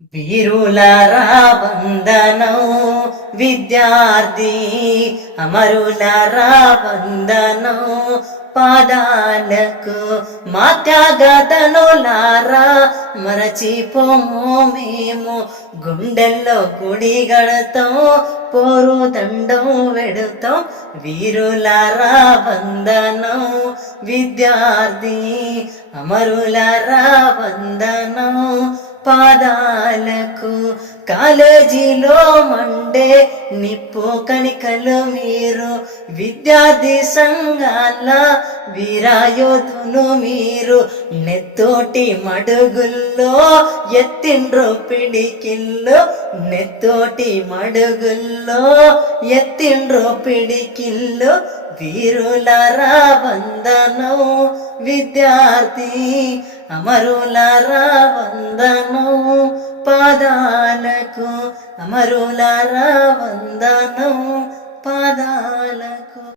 వీరులారా వందనం విద్యార్థి అమరులారా వందనం పాదాలకు మా త్యాగతనులారా మరచిపోము మేము గుండెల్లో గుడి గడతాం పోరు దండం వెడుతాం వీరులారా వందనం విద్యార్థి అమరులారా వందనం పాదాలకు కాలేజీలో మండే నిప్పు కణికలు మీరు విద్యార్థి సంఘాల వీరాయోధులు మీరు నెత్తోటి మడుగుల్లో ఎత్తిండ్రు పిడికిల్లో నెత్తోటి మడుగుల్లో ఎత్తిండ్రు పిడికిల్లో వీరులారా వందనం విద్యార్థి అమరులారా వందనం పాదాలకు అమరులారా వందనం పాదాలకు।